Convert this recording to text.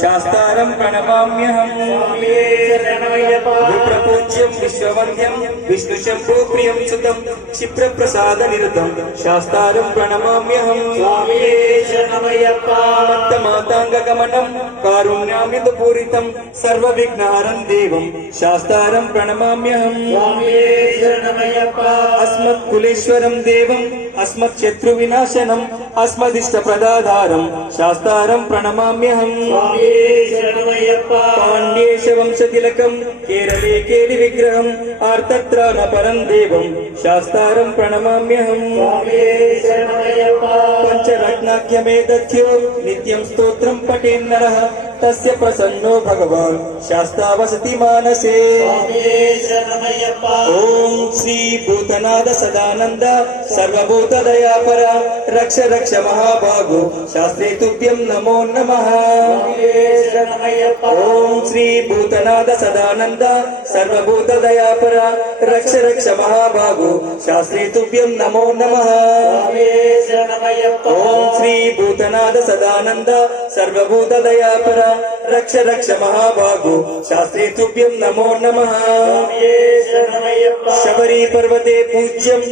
శాస్త్రం ప్రణమామ్యహం. విప్రపూజ్యం విశ్వవంద్యం విష్ణు శంభో ప్రియం సుతం క్షిప్ర ప్రసాద నిరుతం శాస్త్రం ప్రణమామ్యహం. మాతాంగ గమనం కారుణ్యామిత పూరితం సర్వ విఘ్నహరం దేవం. శాస్త్రం ప్రణమామ్యహం. అస్మత్ కులేశ్వరం దేవం అస్మత్ శత్రు వినాశనం అస్మదిష్ట ప్రదాధారం శాస్త్రం ప్రణమామ్యహం. పాండ్యేశ వంశ తిలకం కేరళే కేలి విగ్రహం ఆర్తత్రాణ పరం దేవం శాస్త్రం ప్రణమామ్యహం. పంచరత్నాఖ్యమే దధ్యో నిత్యం స్తోత్రం పఠేన్నర తస్య ప్రసన్నో భగవాన్ శాస్తా వసతి మానసే. ఓం శ్రీ భూతనాథ సదానంద సర్వభూత దయాపర రక్ష రక్ష మహాభాగు శాస్త్రే తుభ్యం నమో నమః ఓం శ్రీ భూతనాథ సదానంద సర్వభూత దయాపర రక్ష రక్ష మహాభాగు శాస్త్రే తుభ్యం నమో నమః ఓం శ్రీ భూతనాథ సదానంద సర్వభూత దయాపర రక్ష రక్ష మహాభాగు శాస్త్రే తుభ్యం నమో నమః శబరి పర్వతే పూజ్యం